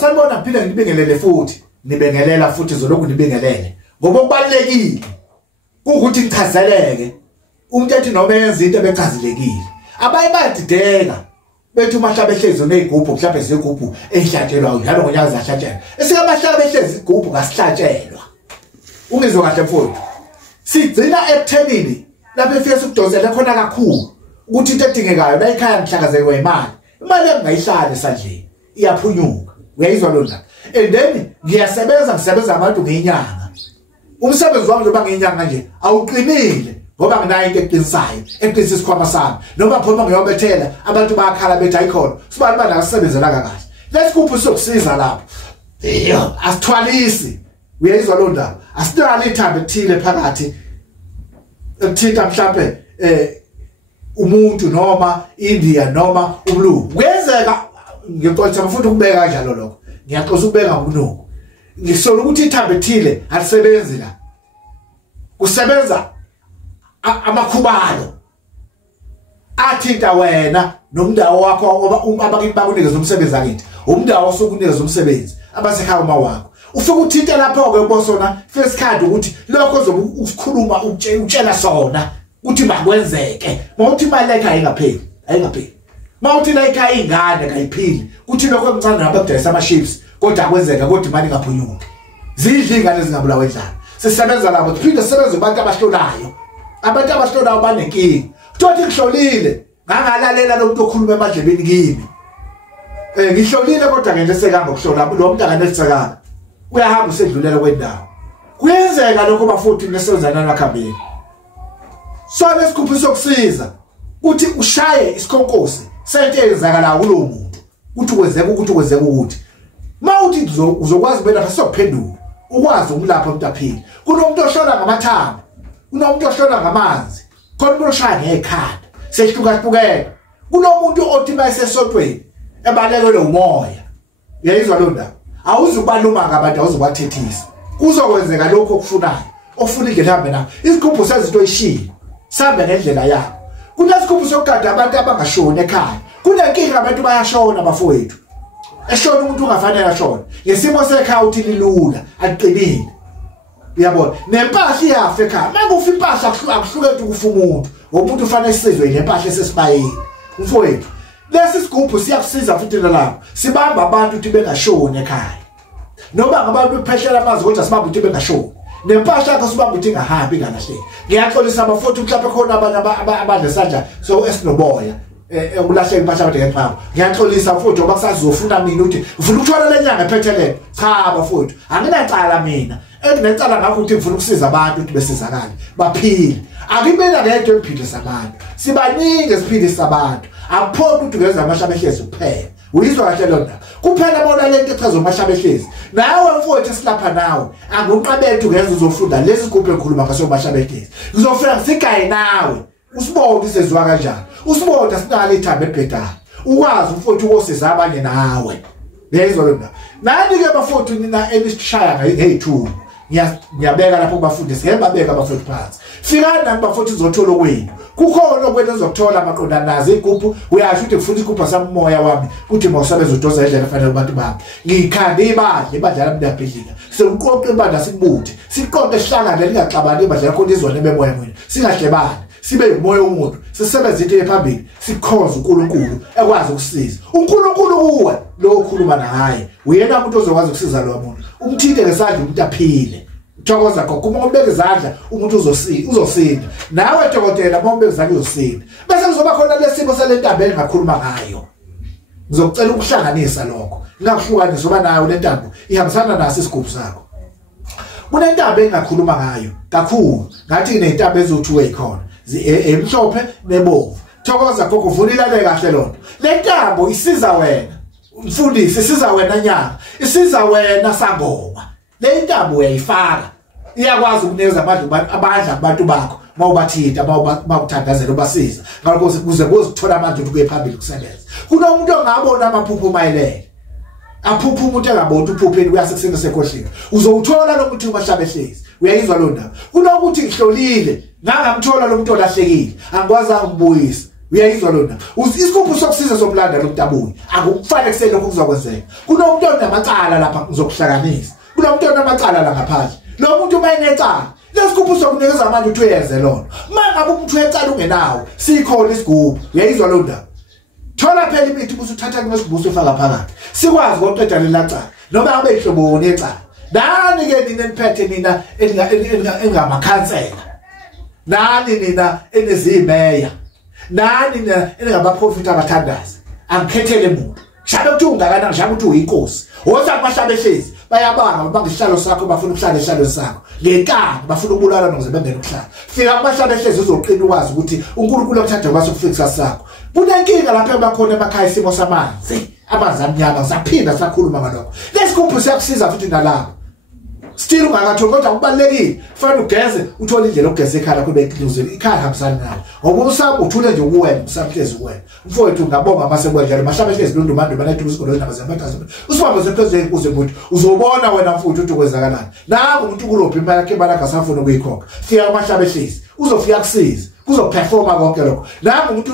sanibona phinde ngibingelele futhi nibengelela futhi zolokhu nibingelele ngoba kubalekile ukuthi ngichazeleke umuntu ethi noma yenza into ebechazelekile abaye badideka bethi umahlaba ehlezi nezigubhu mhlawumbe zigubhu ehlatshelwa njalo ngonyaka zahlatshelwa esikabahlaba ehlezi izigubhu ngasihlatshelwa ungizwe kahle mfowethu sigcina ekuthenini lapho efika sikudozela khona kakhulu ukuthi into edingekayo la ekhaya ngihlakazekwe imali engayihlali esandleni iyaphunyuka uyayizwa lo ndaba and then ngisebenza abantu ngenyanga umsebenzi wami njengoba ngenyanga nje awuqinile ngoba nginayo into eqinisayo eqinisa isikhwama sami noma phoma ngiyobethela abantu bayakhala bethi ayikhona sibani bana asebenzela kahle lesikuphi sokusiza lapho asithwalisi uyayizwa lo ndaba asidala ithambo ethile phakathi ekuthinta mhlambe umuntu noma India noma umlungu kwenzeka ngixolisa futhi ukubeka kanjalo lokho ngiyaxosa ukubeka ngokunuku ngisola ukuthi ithambo ethile alisebenzi la kusebenza amakhubalo athinta wena nomndawo wakho abakithi bakunikeza umsebenzi akithi umndawo osokunikeza umsebenzi abasekhaya uma wakho ufike uthinta lapho ke ubosona first card ukuthi lokho zobe ukukhuluma utshela sona ukuthi makwenzeke mawuthi imali yakhe ayingapheli mawuthi la ekhaya ingane kayiphili kuthi lokho emncane nabadayisa ama chips kodwa akwenzeka kodwa imali ingaphunyuki zidla ingane zingabulawa endlala sisebenza lapho siphinde sisebenze abantu abahlolayo banenkinga kuthi ngihlolile ngangalalela lo muntu okhuluma emadlebeni kimi ngihlolile kodwa ngeke sekanga ukuhlola lo muntu akanesekanga uyahamba usedlulela kwendawo kuyenzeka lokho bafuthi nesenzana nakhambeni so lesikuphi sokusiza uthi ushaye isikhonkosi sento eyenzakala kulo muntu uthi kwenzeka ukuthi mawuthi uzokwazi bena fasokuphendula ukwazi ukulapha umuntu aphile kunomuntu ohlola ngamathambo kunomuntu ohlola ngamanzi khona umuntu oshaya ngekhanda sehlukahlukene kunomuntu othi mayisesontweni ebalekelwe umoya uyayizwa lo ndaba awuzubaluma ngabantu awuzubathethisa kuzokwenzeka lokho okufunayo ofuna indlela hambe nayo isigubhu sezinto eyishilo sambe ngendlela yakho kunesigubhu sokugada abantu abangashoni ekhaya kunenkinga abantu bayashona bafowethu eshona umuntu ungafanele ashona ngesimo sekhaya uthi lilula aqinile uyabona nempahla iyafa ekhaya makufa impahla akuhlukethu kufa umuntu ufanele isizwe nempahla esesibayeni mfowethu lesi sigubhu siyakusiza futhi lapho sibamba abantu ukuthi bengashoni ekhaya noma ngabantu bepheshela amazi kodwa sibamba ukuthi bengashoni nempahla yakho sibamba ukuthi ingahambi ingalahleki ngiyaxolisa abafowethu mhlawumbe khona abanye abadesanja so esinoboya ukulahleka impahla abantu ngeqhawe ngiyaxolisa futhi ngoba kusazofuna mina ukuthi ufuna ukuthola lenyanga ephethelene cha bafowethu anginacala mina enginecala ngakho ukuthi ngifuna ukusiza abantu ukuthi besizakale baphile akibena ngento emphilisa abantu sibaningi esiphilisa abantu akuphona ukuthi ngeza amashaba ehlezi kuphela uyizwa kahle londa kuphela bona lento echaza amashaba ehlezi nawe mfowethu esilapha nawe anguqabethu ngeza uzofunda lezi gubhe ekhuluma ngaso amashaba ehlezi ngizofika sigaye nawe usibone isezwa kanjani usibone asinalo ithambo ebhedayo ukwazi mfowethu ukosiza abanye nawe uyayizwa londa nani ke bafowethu nina enishaya ngeyithuba ngiyabeka lapho bafundisi ngiyababeka abafowethu phansi fikani nani bafowethu izothola okwenu kukhona okwenu ezokuthola amaqonda nazo igubhu uyasho ukuthi ngifuna igubhu samoya wami ukuthi mawusabenza udoza endlela efanele abantu bami ngikhanda ibadla labidabhidlika sekuqoqe ibadla sikubuthe siqonde sihlangane lingaxabani ibadla khona izwane bemoya mwini singahlebani sibe umoya umuntu sisebenza into ephambili sikhonza uNkulunkulu ekwazi ukusiza uNkulunkulu kuwe lo okhuluma naye uyena umuntu ozokwazi ukusiza lo muntu umthinte ngesandla umuntu aphile thokoza gogo uma ubeka izandla umuntu uzosinda nawe dokotela uma ubeka izandla uzosinda bese kuzoba khona lesimo selentambo engakhuluma ngayo ngizokucela ukuhlanganisa lokho ngingahlukanisa uba nayo lentambo ihambisana naso isigubhu sakho kunentambo engakhuluma ngayo kakhulu ngathi inentambo ezothiwe ikhona emhlophe nebovu thokoza gogo vunilale kahle lonto lentambo isiza wena mfundisi isiza wena nyanga isiza wena sangoma le ntambo uyayifaka iyakwazi ukunikeza abadla abantu bakho mawubathitha mawuthandazela ubasiza ngalokho kuze kuzithola amandla ukuthi kuye phambili kusebenza kunomuntu ongabona amaphupho mayelele aphupha umuntu engabona uphupheni uyasekusena sekhohliwe uzowuthola lo muntu umahlaba ehlezi uyayizwa lo ndaba kunokuthi ngihlolile ngangamthola lo muntu olahlekile angikwazi angibuyisa uyayizwa lona isikuphu sokusiza somlanda lokudabuya akufanele kusele lokho kuzokwenzeka kunomuntu onamacala lapha ngizokuhlanganisa kunomuntu onamacala la ngaphandle lo muntu mayinecala lesikuphu sokunikeza manje uthi uyenze lona mangabe umuntu uyecala ungenawo sikhona isigubhu uyayizwa lona thola phela imithi busuthatha kunesigubuso ufaka phakathi sikwazi ukuqeda lelacala noma abe ihlobo necala nani ke nina niphethe nina engamakhansela nani nina enezimeya nani nina engabaprofita abathandazi angikhethele umuntu shabe ukuthi ungakanani shabe ukuthi uyinkosi woza bashabe hlezi bayabanga bangisihlalo sakho bafuna ukuhlala esihlalo sakho ngenkani bafuna ukubulala nokuze bengene ukuhlala fika bashabe hlezi uzoqina ukwazi ukuthi uNkulunkulu akuthatha kwasokufikisa sakho kunenkinga lapha ebakhona emakhaya isimo samanzi amanzi amnyama saphinda sakhuluma ngalokho lesikuphu siyakusiza futhi nalapho still ungakatholi kodwa kubalekile kufanele ugeze uthole indlela yokugeza ekhaya kube clean ikhaya hambisana nayo ngoba usapho uthule nje ukuwena usamhlezi ukuwena mfowethu ngabonga amasekwe njalo mahlaba hlezi londumando banathi usikolo indaba zamatazi usibambe sephezulu kuze umuntu uzobona wena mfowethu ukuthi kwenzakalani nangu umuntu kulophi imali yakhe balaka asafuna ukuyikhokha fika mahlaba hlezi uzofika kusiza kuzoperforma konke lokho nangu umuntu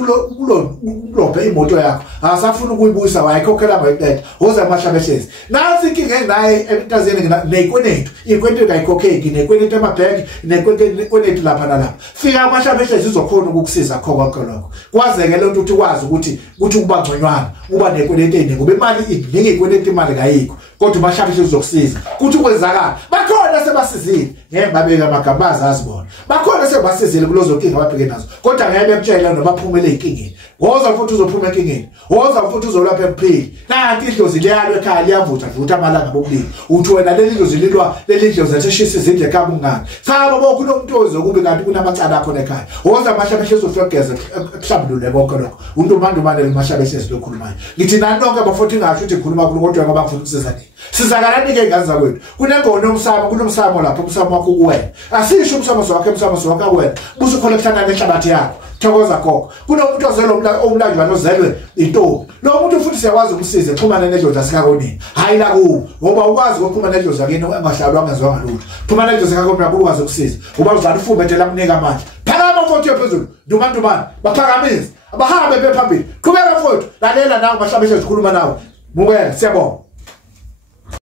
ulophe imoto yakho asafuna ukuyibuyisa wayikhokhela ngoyiqeda woza mahlaba hlezi nansi inkinga enginaye emntazeni nekwenethu ikwenethu kayikhokheki nekwenethu emabhenki nekwenethu lapha nalapha fika amahlaba hlezi uzokhona ukukusiza konke lokho kwazeke lento ukuthi ukwazi ukuthi kuba ngconywana uba nekwenethu eningi ngoba imali iningi ikwenethu imali kayikho kodwa mahlaba hlezi uzokusiza ukuthi kwenzakala bakhona sebasizile ngeke babeka amagambaza azibona bakhona sebasizile kulozo nkinga ababheke nazo kodwa ngeke bekutshela noma baphumele inkingeni woza futhi uzophuma enkingeni woza futhi uzolapha emphili nanti idlozi liyalo ekhaya liyavutha amalanga bobulili uthi wena leli dlozi lilwa leli dlozi eshisa izindle ekhaya ungani saba bokho nomuntu ozokube kanti kunamacala akho ekhaya woza mahlaba hlezi ufugeza kuhlambulule konke lokho untomando manele mahlaba hlezi lokhulumayo ngithi nanonke abafuthi ngasho ukuthi ngikhuluma kulo kodwa ngoba ngifuna ukusiza nini sizakalani ke ngazi zakwethu kunengono umsamo kunomsamo lapho umsamo wakho kuwena asisho umsamo wakho kuwena buso khona kuhlangana nehlabathi yakho thokoza khokho kunomuntu ozelwe omlanjwa nozelwe intombi lo muntu futhi siyakwazi umsize xhumana nedlozi sikakonini hayi la kuwo ngoba ukwazi ukuxhumana nedlozi yakini angahlalwa angezwanga lutho xhumana nedlozi kakonini ukwazi ukusiza uba uzala ufumbe la kunika amandla phakama mfowethu phezulu ndumandumani baphakamise abahambe bephambili qhubeka mfowethu lalela nawe mahlaba hlezi khuluma nawe mukela siyabonga.